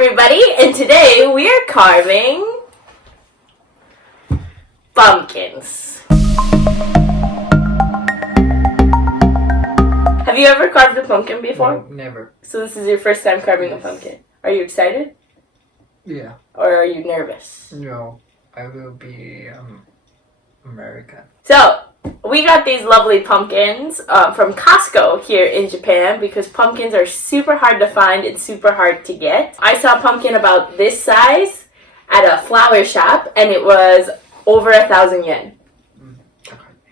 everybody, and today we're carving pumpkins. Have you ever carved a pumpkin before? No, never. So this is your first time carving a pumpkin. Are you excited? Yeah. Or are you nervous? No, I will be American. So, we got these lovely pumpkins from Costco here in Japan because pumpkins are super hard to find and super hard to get. I saw a pumpkin about this size at a flower shop and it was over 1,000 yen.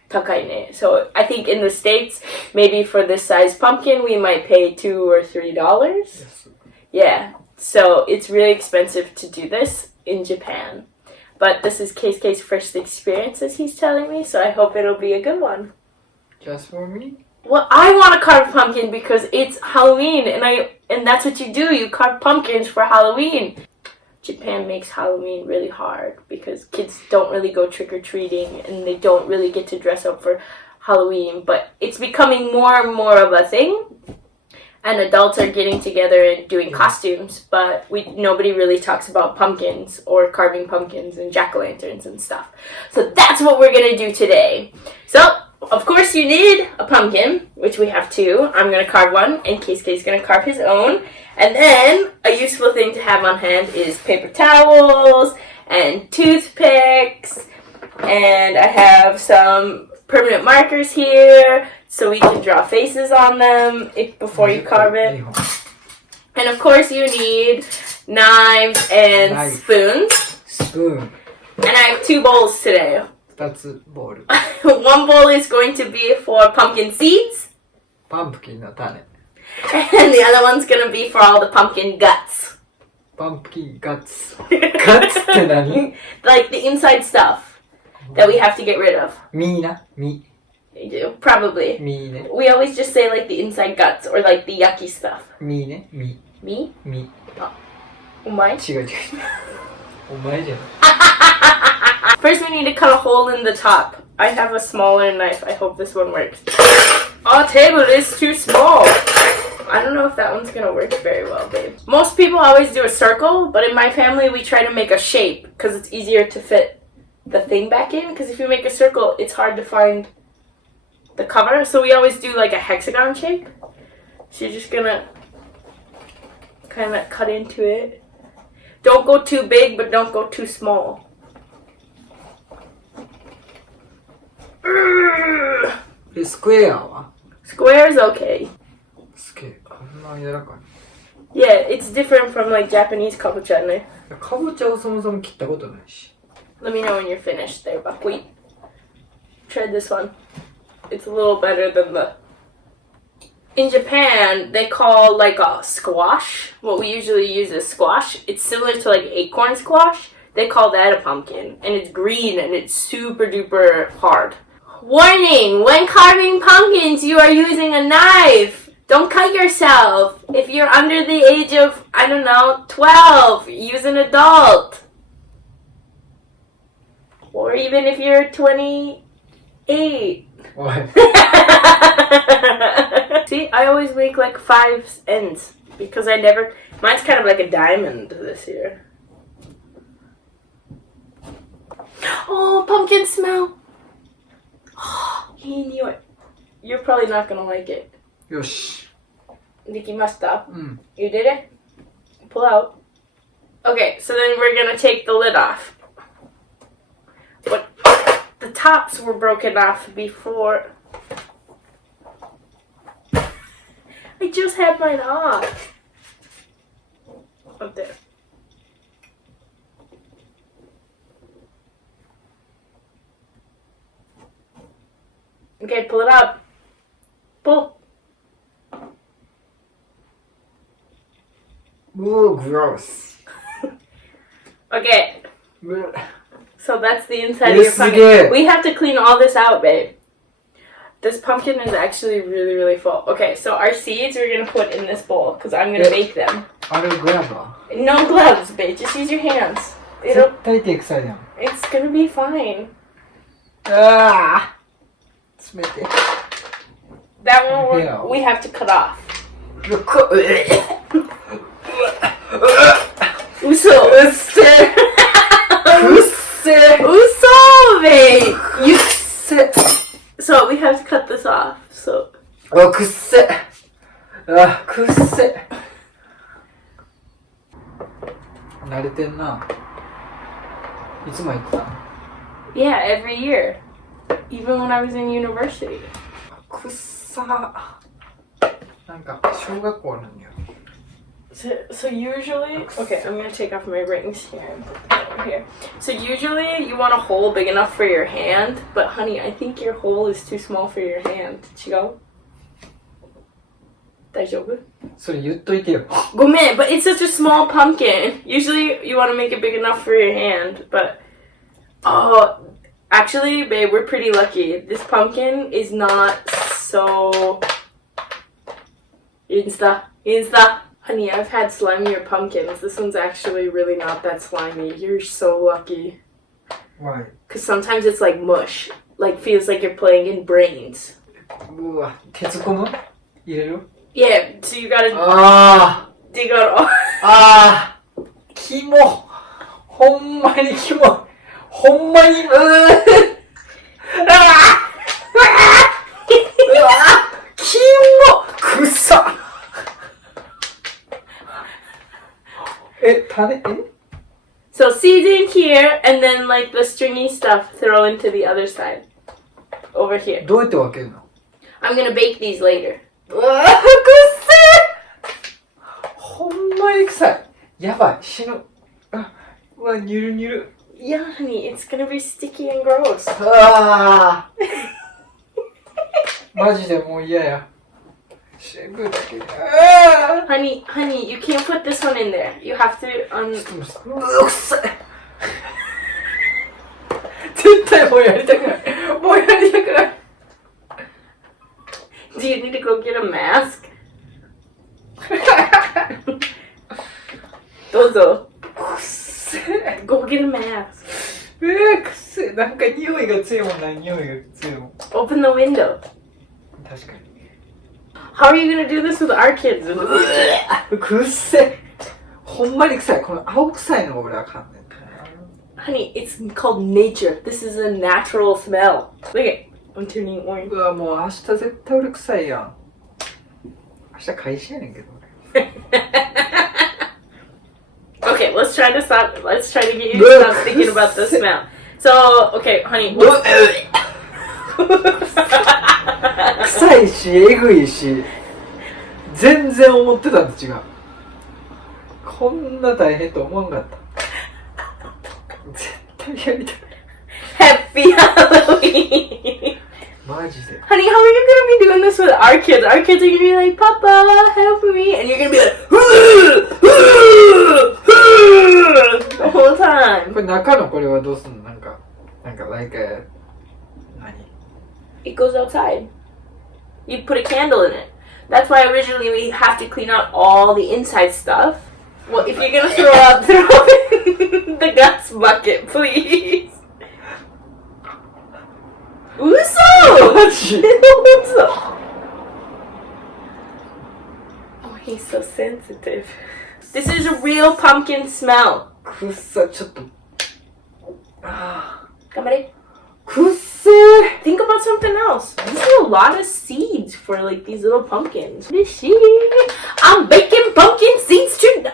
Takai ne. So I think in the States, maybe for this size pumpkin, we might pay $2 or $3. Yes. Yeah, so it's really expensive to do this in Japan. But this is Keisuke's first experience, as he's telling me, so I hope it'll be a good one. Just for me? Well, I want to carve a pumpkin because it's Halloween, and that's what you do. You carve pumpkins for Halloween. Japan makes Halloween really hard because kids don't really go trick-or-treating, and they don't really get to dress up for Halloween. But it's becoming more and more of a thing. And adults are getting together and doing costumes, but nobody really talks about pumpkins or carving pumpkins and jack-o'-lanterns and stuff. So that's what we're going to do today. So, of course you need a pumpkin, which we have two. I'm going to carve one, and Keisuke's going to carve his own. And then, a useful thing to have on hand is paper towels and toothpicks. And I have some permanent markers here so we can draw faces on them before you carve it. And of course you need knives and spoons. Spoon. And I have two bowls today. That's a bowl. One bowl is going to be for pumpkin seeds. Pumpkin no tane. And the other one's going to be for all the pumpkin guts. Pumpkin guts. Guts って何? Like the inside stuff that we have to get rid of. Me na? Me. You do, probably. Me ne. We always just say like the inside guts or like the yucky stuff. Me ne. Me. Me? Me. Omae? 違う違う。お前じゃん。 First we need to cut a hole in the top. I have a smaller knife. I hope this one works. Our table is too small. I don't know if that one's gonna work very well, babe. Most people always do a circle, but in my family we try to make a shape because it's easier to fit the thing back in. Because if you make a circle, it's hard to find the cover. So we always do like a hexagon shape. So you're just gonna kind of cut into it. Don't go too big, but don't go too small. Square は? Square is okay. Square あんま柔らかい。 Yeah, it's different from like Japanese kabocha. ね。かぼちゃをそもそも切ったことないし。 Let me know when you're finished there, buckwheat. Try this one. It's a little better than the... In Japan, they call like a squash. What we usually use is squash. It's similar to like acorn squash. They call that a pumpkin. And it's green and it's super duper hard. Warning! When carving pumpkins, you are using a knife. Don't cut yourself. If you're under the age of, I don't know, 12, use an adult. Or even if you're 28. Why? See, I always make like 5 ends because I never... Mine's kind of like a diamond this year. Oh, pumpkin smell. Oh, you knew it. You're probably not going to like it. よし。Dekimashita? うん。 You did it? Pull out. Okay, so then we're going to take the lid off. But the tops were broken off before. I just had mine off. Up there. Okay, pull it up. Pull. Ooh, gross. Okay. So that's the inside of your Yes, pumpkin. yeah. We have to clean all this out, babe. This pumpkin is actually really, really full. Okay, so our seeds we're going to put in this bowl because I'm going to make them. あれグラブは? No gloves, babe. Just use your hands. 絶対手臭いやん。 It's going to be fine. ああ冷て。 That one Yeah. we have to cut off. うっせうっせ Uso, babe! うっせ So we have to cut this off. So あ、くっせあ、くっせ慣れてんな。いつも言ってたの yeah, every year. Even when I was in university. くっさなんか小学校なんよ。 So usually, okay, I'm gonna take off my rings here and put them over here. So usually you want a hole big enough for your hand, but honey, I think your hole is too small for your hand. Chigo? 大丈夫? それ言っといてよ。 Gomen, but it's such a small pumpkin. Usually you want to make it big enough for your hand, but oh, actually, babe, we're pretty lucky. This pumpkin is not so Insta. Honey, I've had slimier pumpkins. This one's actually really not that slimy. You're so lucky. Why? Because sometimes it's like mush. Like, feels like you're playing in brains. うわ、鉄コム入れる Yeah, so you gotta あ dig out all. あキモほんまにキモほんまにうわキモくっさ種 So seeds in here, and then like the stringy stuff throw into the other side. Over here. どうやって分けるの I'm gonna bake these later. うわくっせほんまに臭いやばい死ぬあうわニュルニュル Yeah, honey, it's gonna be sticky and gross. あマジでもう嫌やシェブだけで Honey, you can't put this one in there. You have to うわくさい絶対もうやりたくないもうやりたくない Do you need to go get a mask? どうぞ。くっせ Go get a mask. くっせなんか匂いが強いもんな匂いが強いもん Open the window. 確かに How are you gonna do this with our kids? くっせほんまに臭いこの青臭いのが俺あかんねん Honey, it's called nature. This is a natural smell. Look at I'm turning orange. うわもう明日絶対俺臭いやん明日会社やねんけど俺 Okay, let's try to get you to stop thinking about the smell. So, okay, honey. 臭いしえぐいし全然思ってたんと違うこんな大変と思わんかった絶対やりたい Happy Halloween! マジで Honey, how are you gonna be doing this with our kids? Our kids are gonna be like, Papa, help me. And you're gonna be like, the whole time. これ中のこれはどうすんのなんか like a 何 It goes outside. You put a candle in it. That's why originally we have to clean out all the inside stuff. Well, if you're gonna throw in the gas bucket, please. Uso! マジ Uso! Oh, he's so sensitive. This is a real pumpkin smell. くっさちょっとあ Somebody, くっせ think about something else. This is a lot of seeds for like these little pumpkins. What is she? I'm baking pumpkin seeds tonight.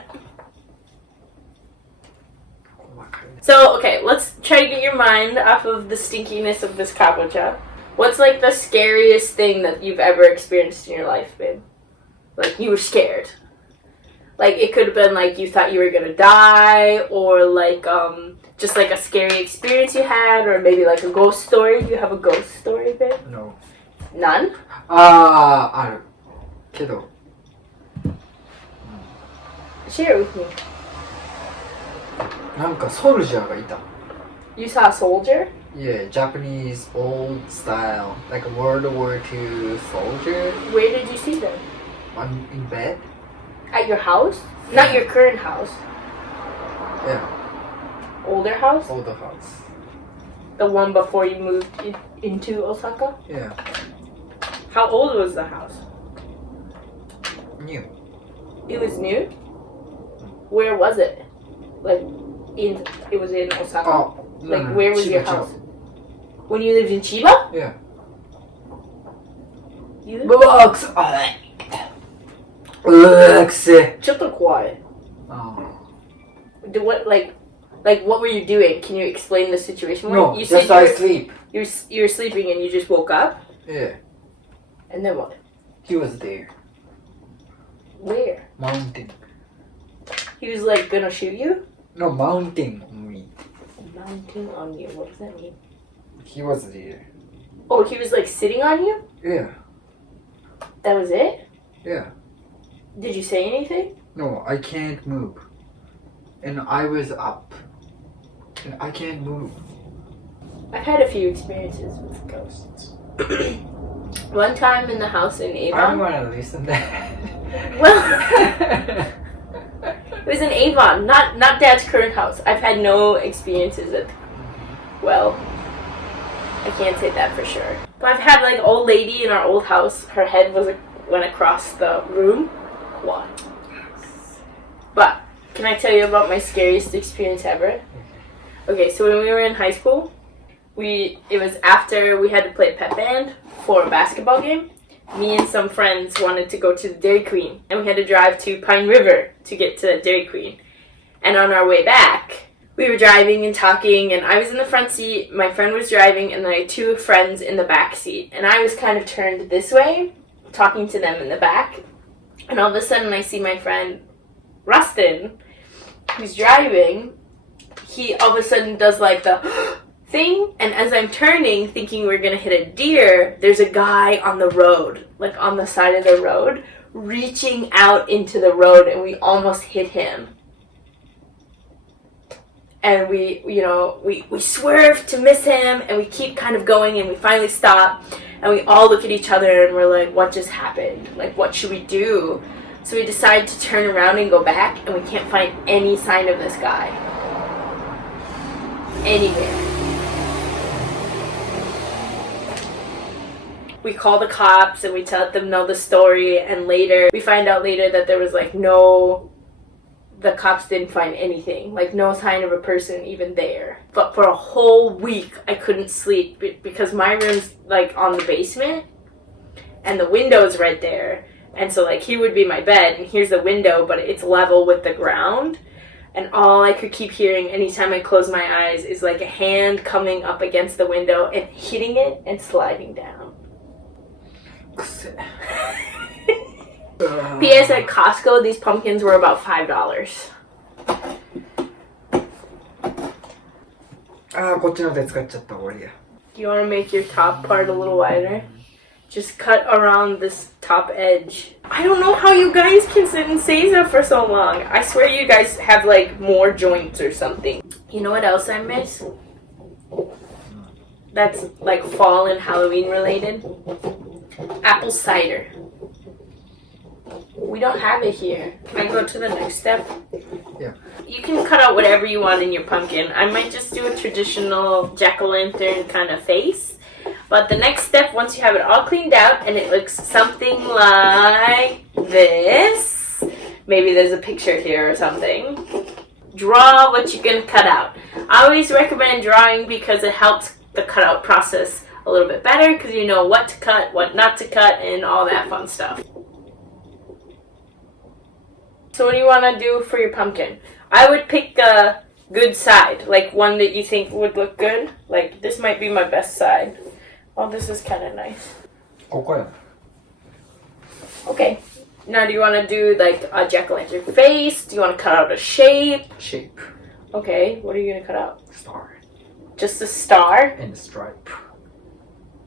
So, okay, let's try to get your mind off of the stinkiness of this kabocha. What's like the scariest thing that you've ever experienced in your life, babe? Like you were scared. Like it could have been like you thought you were gonna die, or like just like a scary experience you had, or maybe like a ghost story. Do you have a ghost story, babe? No None? あるけど Share it with me. なんかソルジャーがいた You saw a soldier? Yeah, Japanese old style, like a World War II soldier. Where did you see them? I'm in bed. At your house? Not your current house. Yeah, Older house? older house. The one before you moved into Osaka? Yeah, How old was the house? new. It was new? Where was it? Like, it was in Osaka? Oh, no, Like, no, where was your Chiba, house? When you lived in Chiba? Yeah. You lived? うわーくそくせ ちょっと怖い. What, like, what were you doing? Can you explain the situation? No, you just I sleep. You're sleeping and you just woke up? Yeah. And then what? He was there. Where? Mountain. He was like gonna shoot you? No, mountain on me. Mounting on you. What does that mean? He was there. Oh, he was like sitting on you? Yeah. That was it? Yeah. Did you say anything? No, I can't move. And I was up. And I can't move. I've had a few experiences with ghosts. One time in the house in I'm Avon. gonna listen to that. Well, it was in Avon, not Dad's current house. I've had no experiences at. Well, I can't say that for sure. But I've had like old lady in our old house. Her head went across the room. What? But can I tell you about my scariest experience ever? Okay, so when we were in high school, it was after we had to play pep band for a basketball game. Me and some friends wanted to go to the Dairy Queen, and we had to drive to Pine River to get to Dairy Queen. And on our way back, we were driving and talking, and I was in the front seat, my friend was driving, and then I had two friends in the back seat. And I was kind of turned this way, talking to them in the back. And all of a sudden, I see my friend Rustin, who's driving. He all of a sudden does like the thing, and as I'm turning, thinking we're gonna hit a deer, there's a guy on the road, like on the side of the road, reaching out into the road, and we almost hit him. And we swerve to miss him, and we keep kind of going, and we finally stop, and we all look at each other, and we're like, what just happened? Like, what should we do? So we decide to turn around and go back, and we can't find any sign of this guy. Anywhere. We call the cops and we let them know the story, and we find out later that there was the cops didn't find anything, like no sign of a person even there. But for a whole week I couldn't sleep because my room's like on the basement and the window's right there, and so like here would be my bed and here's the window, but it's level with the ground, and all I could keep hearing anytime I close my eyes is like a hand coming up against the window and hitting it and sliding down. P.S. at Costco, these pumpkins were about $5. こっちの手使っちゃった終わりや Do you want to make your top part a little wider? Just cut around this top edge. I don't know how you guys can sit in Seiza for so long. I swear you guys have like more joints or something. You know what else I miss? That's like fall and Halloween related? Apple cider. We don't have it here. Can I go to the next step? Yeah. You can cut out whatever you want in your pumpkin. I might just do a traditional jack-o'-lantern kind of face. But the next step, once you have it all cleaned out and it looks something like this, maybe there's a picture here or something, draw what you're going to cut out. I always recommend drawing because it helps the cutout process a little bit better because you know what to cut, what not to cut, and all that fun stuff. So what do you want to do for your pumpkin? I would pick a good side, like one that you think would look good. Like this might be my best side. Oh, this is kind of nice. ここや Okay. Now do you want to do like a jack-o'-lantern face? Do you want to cut out a shape? Shape. Okay, what are you going to cut out? Star. Just a star? And stripe.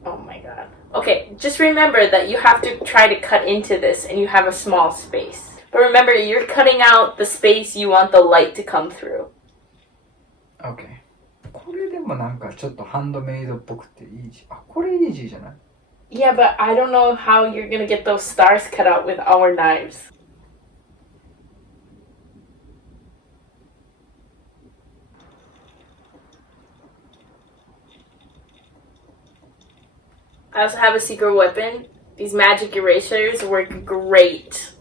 Oh my god. Okay, just remember that you have to try to cut into this and you have a small space. But remember, you're cutting out the space you want the light to come through. Okay. これでもなんかちょっとハンドメイドっぽくてイージー。あ、これイージーじゃない Yeah, but I don't know how you're gonna get those stars cut out with our knives. I also have a secret weapon. These magic erasers work great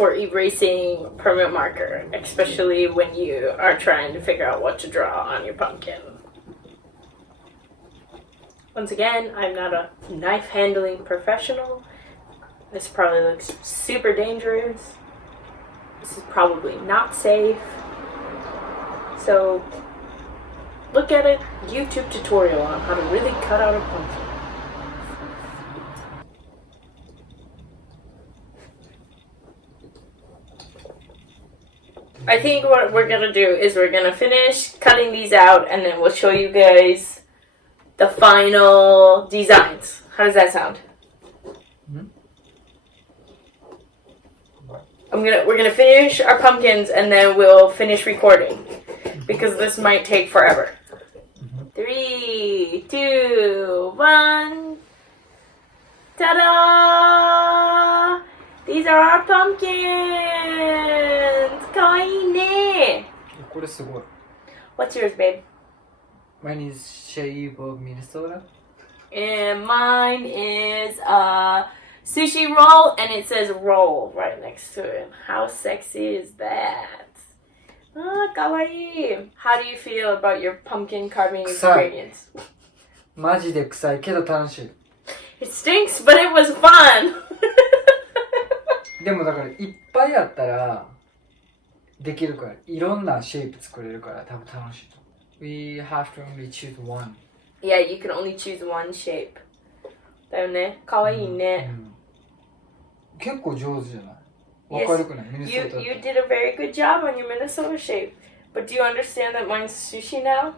for erasing permanent marker, especially when you are trying to figure out what to draw on your pumpkin. Once again, I'm not a knife handling professional. This probably looks super dangerous. This is probably not safe. So look at a YouTube tutorial on how to really cut out a pumpkin. I think what we're gonna do is we're gonna finish cutting these out and then we'll show you guys the final designs. How does that sound? We're gonna finish our pumpkins and then we'll finish recording because this might take forever. 3, 2, 1. Ta-da! These are our pumpkins! Kawaii ne! これすごい。 What's yours, babe? Mine is Shave of Minnesota. And mine is a sushi roll, and it says roll right next to it. How sexy is that? Ah, kawaii. How do you feel about your pumpkin carving experience? マジで臭いけど楽しい。 It stinks, but it was fun! でもだからいっぱいあったらできるからいろんなシェイプ作れるから多分楽しいと思う。We have to only choose one. Yeah, you can only choose one shape. だよね。かわいいね。結構上手じゃない？わかるくない？ You did a very good job on your Minnesota shape. But do you understand that mine's sushi now?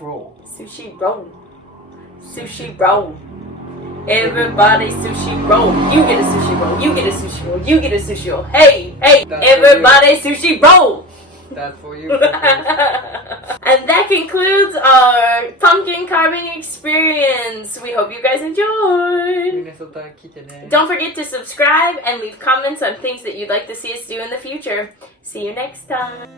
Roll. Sushi roll. Sushi roll. Everybody sushi roll. You get a sushi roll. You get a sushi roll. You get a sushi roll. Hey, hey, everybody sushi roll. That's for you. And that concludes our pumpkin carving experience. We hope you guys enjoyed. Don't forget to subscribe and leave comments on things that you'd like to see us do in the future. See you next time.